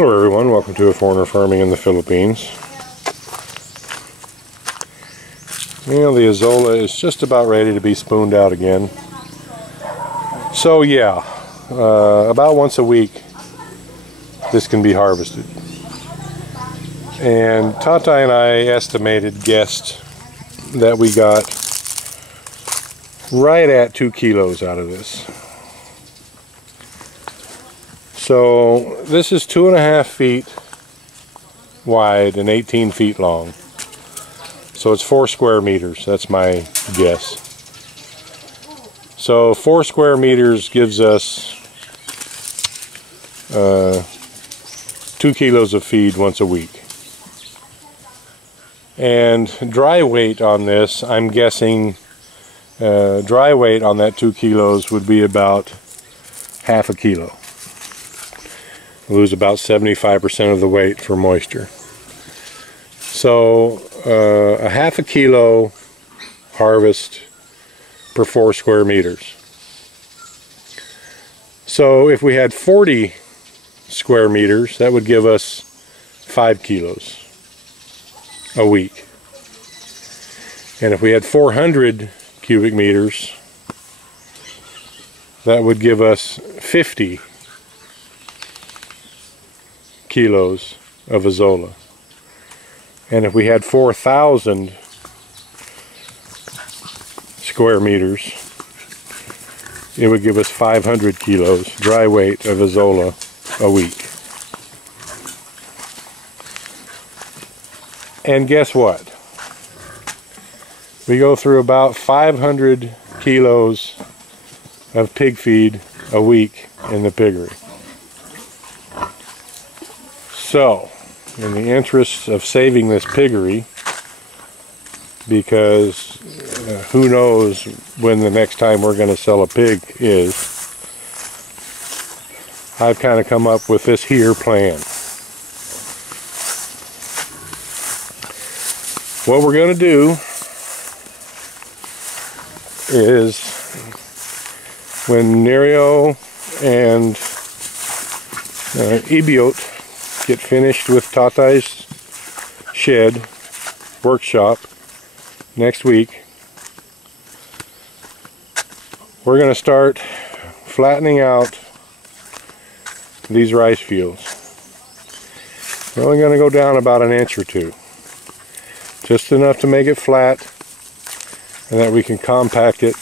Hello everyone, welcome to A Foreigner Farming in the Philippines. You know, the Azolla is just about ready to be spooned out again. So yeah, about once a week this can be harvested. And Tata and I guessed that we got right at 2 kilos out of this. So this is 2.5 feet wide and 18 feet long. So it's 4 square meters, that's my guess. So 4 square meters gives us 2 kilos of feed once a week. And dry weight on this, I'm guessing dry weight on that 2 kilos would be about half a kilo. Lose about 75% of the weight for moisture. So a half a kilo harvest per 4 square meters. So if we had 40 square meters, that would give us 5 kilos a week. And if we had 400 cubic meters, that would give us 50 kilos of Azolla. And if we had 4,000 square meters, it would give us 500 kilos dry weight of Azolla a week. And guess what? We go through about 500 kilos of pig feed a week in the piggery. So, in the interest of saving this piggery, because who knows when the next time we're going to sell a pig is, I've kind of come up with this here plan. What we're going to do is, when Nerio and Ibiot get finished with Tatay's shed workshop next week, we're going to start flattening out these rice fields. We're only going to go down about 1 inch or 2, just enough to make it flat and that we can compact it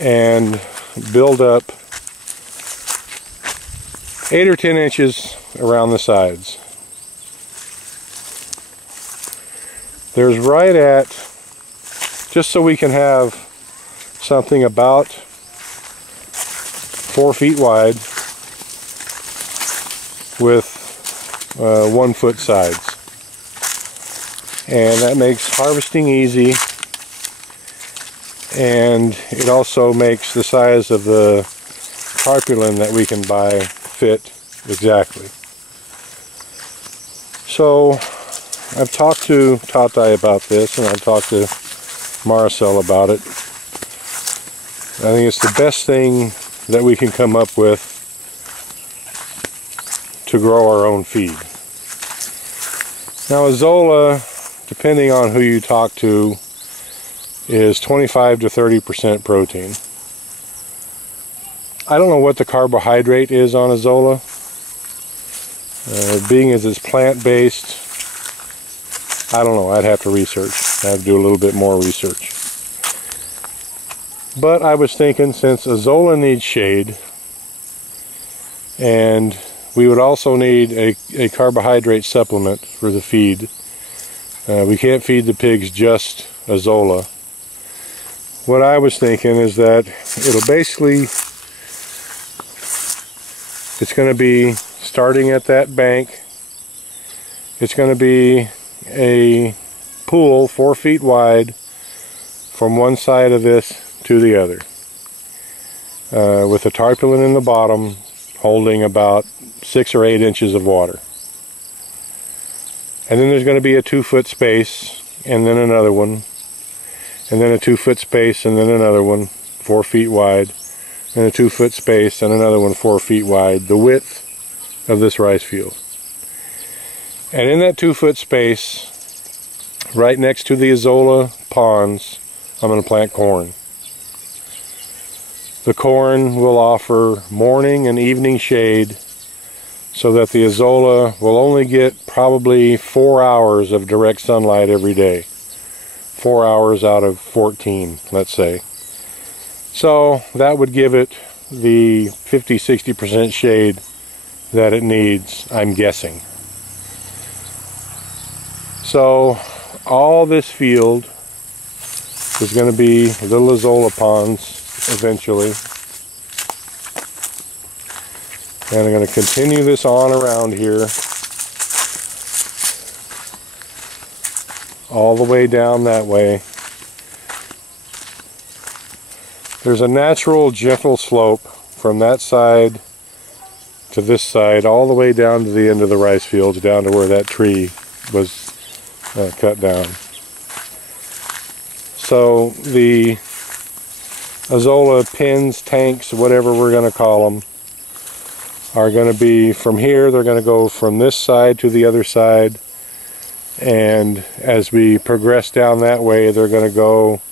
and build up 8 or 10 inches around the sides. There's right at, just so we can have something about 4 feet wide with 1 foot sides. And that makes harvesting easy, and it also makes the size of the tarpaulin that we can buy fit exactly. So I've talked to Tata about this, and I've talked to Maricel about it. I think it's the best thing that we can come up with to grow our own feed. Now Azolla, depending on who you talk to, is 25 to 30% protein. I don't know what the carbohydrate is on Azolla. Being as it's plant-based, I don't know, I'd have to research. I'd have to do a little bit more research. But I was thinking, since Azolla needs shade, and we would also need a carbohydrate supplement for the feed. We can't feed the pigs just Azolla. What I was thinking is that it'll basically, it's going to be starting at that bank. It's going to be a pool 4 feet wide from one side of this to the other, with a tarpaulin in the bottom holding about 6 or 8 inches of water. And then there's going to be a 2 foot space, and then another one, and then a 2 foot space, and then another one 4 feet wide, and a 2 foot space, and another one 4 feet wide. The width of this rice field. And in that 2-foot space, right next to the azolla ponds, I'm going to plant corn. The corn will offer morning and evening shade so that the azolla will only get probably 4 hours of direct sunlight every day. 4 hours out of 14, let's say. So that would give it the 50-60% shade that it needs, I'm guessing. So all this field is going to be little azolla ponds eventually. And I'm going to continue this on around here, all the way down that way. There's a natural gentle slope from that side to this side, all the way down to the end of the rice fields, down to where that tree was cut down. So the azolla pins, tanks, whatever we're going to call them, are going to be from here. They're going to go from this side to the other side, and as we progress down that way, they're going to go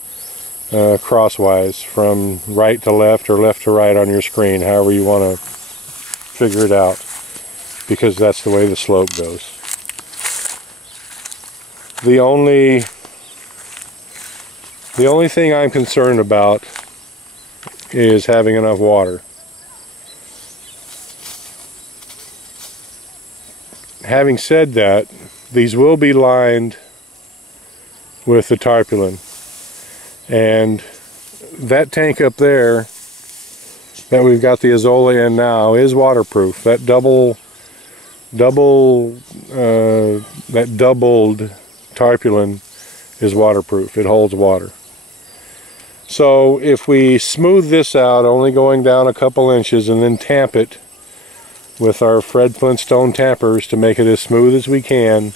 crosswise from right to left or left to right on your screen, however you want to figure it out, because that's the way the slope goes. The only thing I'm concerned about is having enough water. Having said that, these will be lined with the tarpaulin, and that tank up there that we've got the azolla in now is waterproof. That doubled tarpaulin is waterproof. It holds water. So if we smooth this out, only going down a couple inches, and then tamp it with our Fred Flintstone tampers to make it as smooth as we can,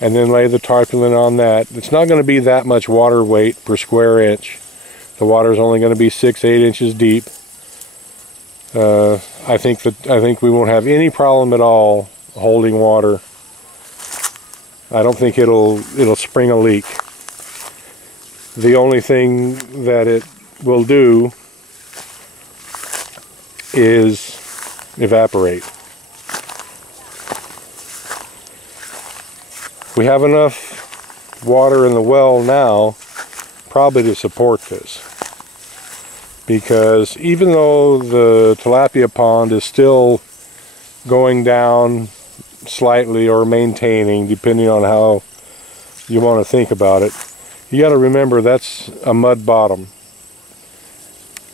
and then lay the tarpaulin on that, it's not going to be that much water weight per square inch. The water is only going to be 6-8 inches deep. I think we won't have any problem at all holding water. I don't think it'll spring a leak. The only thing that it will do is evaporate. We have enough water in the well now probably to support this, because even though the tilapia pond is still going down slightly or maintaining, depending on how you want to think about it, you got to remember that's a mud bottom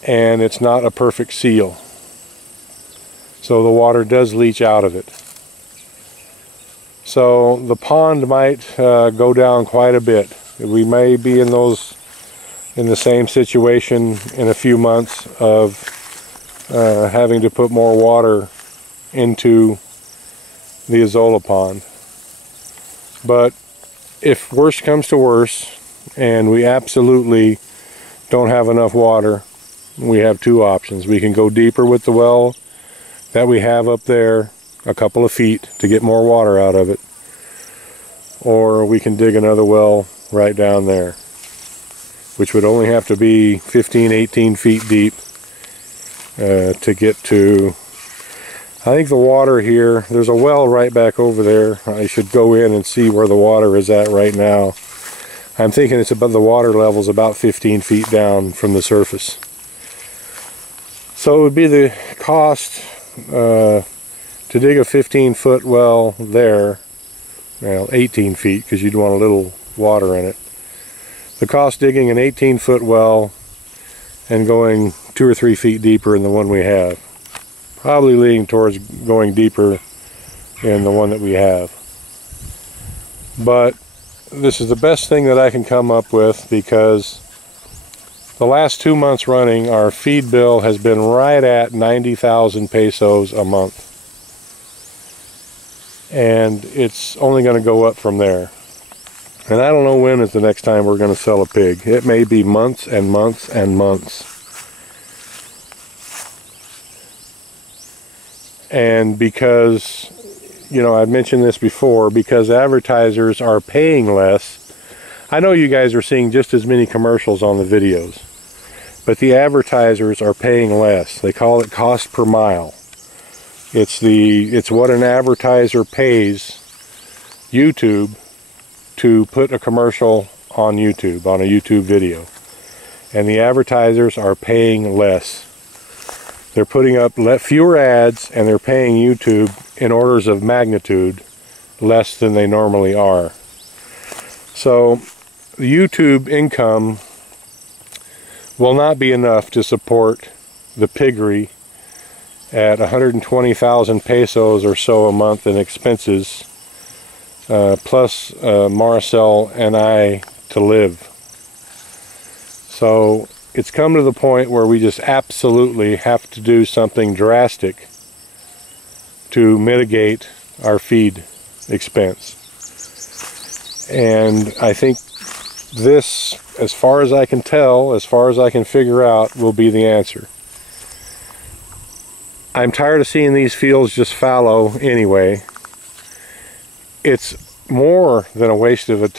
and it's not a perfect seal, so the water does leach out of it. So the pond might go down quite a bit. We may be in the same situation in a few months of having to put more water into the azolla pond. But if worse comes to worse and we absolutely don't have enough water, we have two options. We can go deeper with the well that we have up there, a couple of feet, to get more water out of it, or we can dig another well right down there, which would only have to be 15-18 feet deep to get to. I think the water here, there's a well right back over there. I should go in and see where the water is at right now. I'm thinking it's about, the water level's about 15 feet down from the surface. So it would be the cost to dig a 15-foot well there, well, 18 feet, because you'd want a little water in it. The cost digging an 18-foot well and going 2 or 3 feet deeper in the one we have. Probably leaning towards going deeper in the one that we have. But this is the best thing that I can come up with, because the last 2 months running, our feed bill has been right at 90,000 pesos a month. And it's only going to go up from there. And I don't know when is the next time we're going to sell a pig. It may be months and months and months. And because, you know, I've mentioned this before, because advertisers are paying less. I know you guys are seeing just as many commercials on the videos, but the advertisers are paying less. They call it cost per mile. It's what an advertiser pays YouTube to put a commercial on YouTube, on a YouTube video. And the advertisers are paying less. They're putting up fewer ads, and they're paying YouTube in orders of magnitude less than they normally are. So the YouTube income will not be enough to support the piggery at 120,000 pesos or so a month in expenses, plus Marcel and I to live. So it's come to the point where we just absolutely have to do something drastic to mitigate our feed expense. And I think this, as far as I can tell, as far as I can figure out, will be the answer. I'm tired of seeing these fields just fallow anyway. It's more than a waste of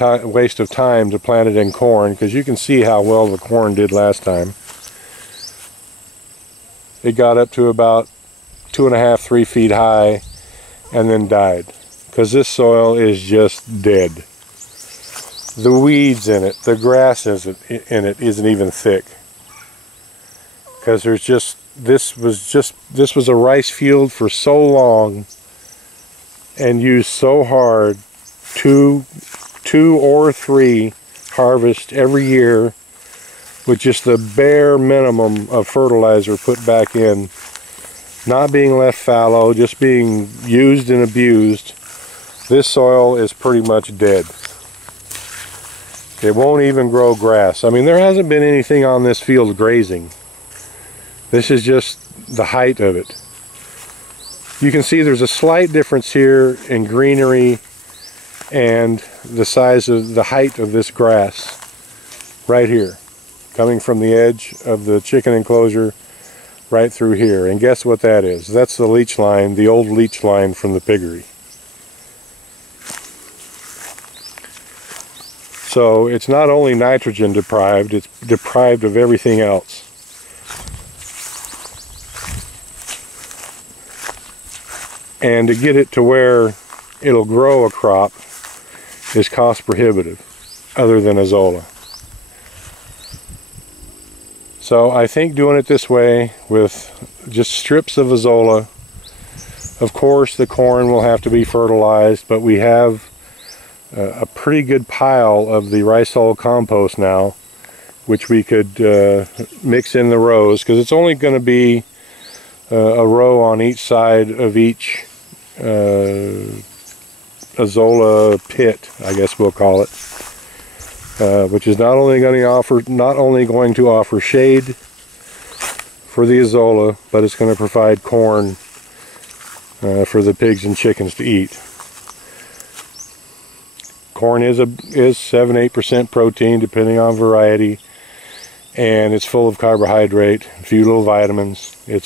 time to plant it in corn, because you can see how well the corn did last time. It got up to about 2.5, 3 feet high and then died, because this soil is just dead. The weeds in it, the grass in it isn't even thick, because there's just this was a rice field for so long and used so hard. Two or three harvests every year with just the bare minimum of fertilizer put back in, not being left fallow, just being used and abused. This soil is pretty much dead. It won't even grow grass. I mean, there hasn't been anything on this field grazing. This is just the height of it. You can see there's a slight difference here in greenery and the size of the height of this grass right here, coming from the edge of the chicken enclosure right through here. And guess what that is? That's the leach line, the old leach line from the piggery. So it's not only nitrogen deprived, it's deprived of everything else. And to get it to where it'll grow a crop is cost prohibitive, other than Azolla. So I think doing it this way with just strips of Azolla, of course the corn will have to be fertilized, but we have a pretty good pile of the rice hull compost now, which we could mix in the rows, because it's only going to be a row on each side of each Azolla pit, I guess we'll call it, which is not only going to offer shade for the Azolla, but it's going to provide corn for the pigs and chickens to eat. Corn is 7-8% protein, depending on variety, and it's full of carbohydrate, a few little vitamins. I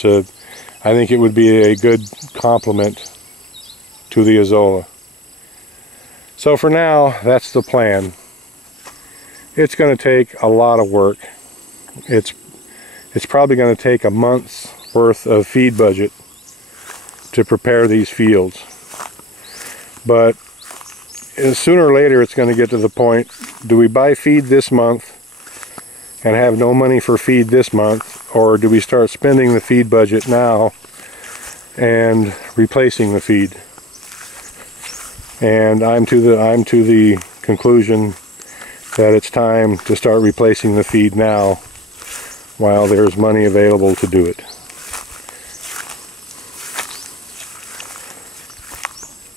think it would be a good complement to the Azolla. So for now, that's the plan. It's going to take a lot of work. It's probably going to take a month's worth of feed budget to prepare these fields. But sooner or later it's going to get to the point, do we buy feed this month and have no money for feed this month, or do we start spending the feed budget now and replacing the feed? And I'm to the conclusion that it's time to start replacing the feed now while there's money available to do it.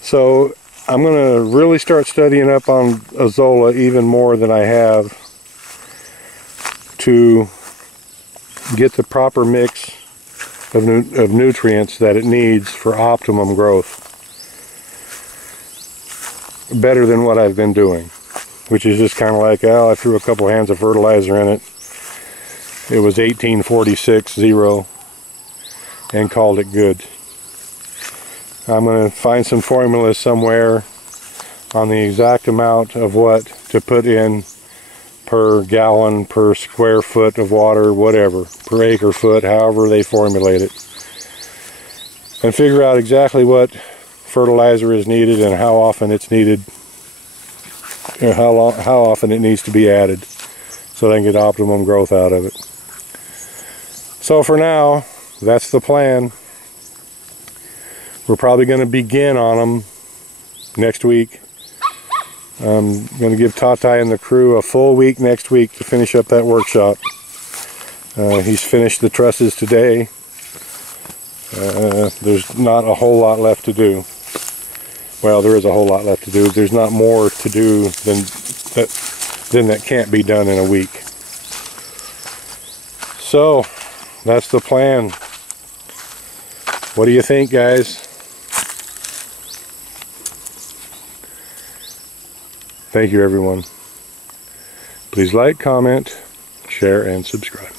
So I'm going to really start studying up on Azolla even more than I have, to get the proper mix of nutrients that it needs for optimum growth. Better than what I've been doing, which is just kind of like, oh, I threw a couple hands of fertilizer in it. It was 1846-0 and called it good. I'm going to find some formulas somewhere on the exact amount of what to put in per gallon, per square foot of water, whatever, per acre foot, however they formulate it. And figure out exactly what fertilizer is needed and how often it's needed, or how often it needs to be added, so they can get optimum growth out of it. So for now, that's the plan. We're probably going to begin on them next week. I'm going to give Tatai and the crew a full week next week to finish up that workshop. He's finished the trusses today. There's not a whole lot left to do. Well, there is a whole lot left to do. There's not more to do than that can't be done in a week. So, that's the plan. What do you think, guys? Thank you, everyone. Please like, comment, share, and subscribe.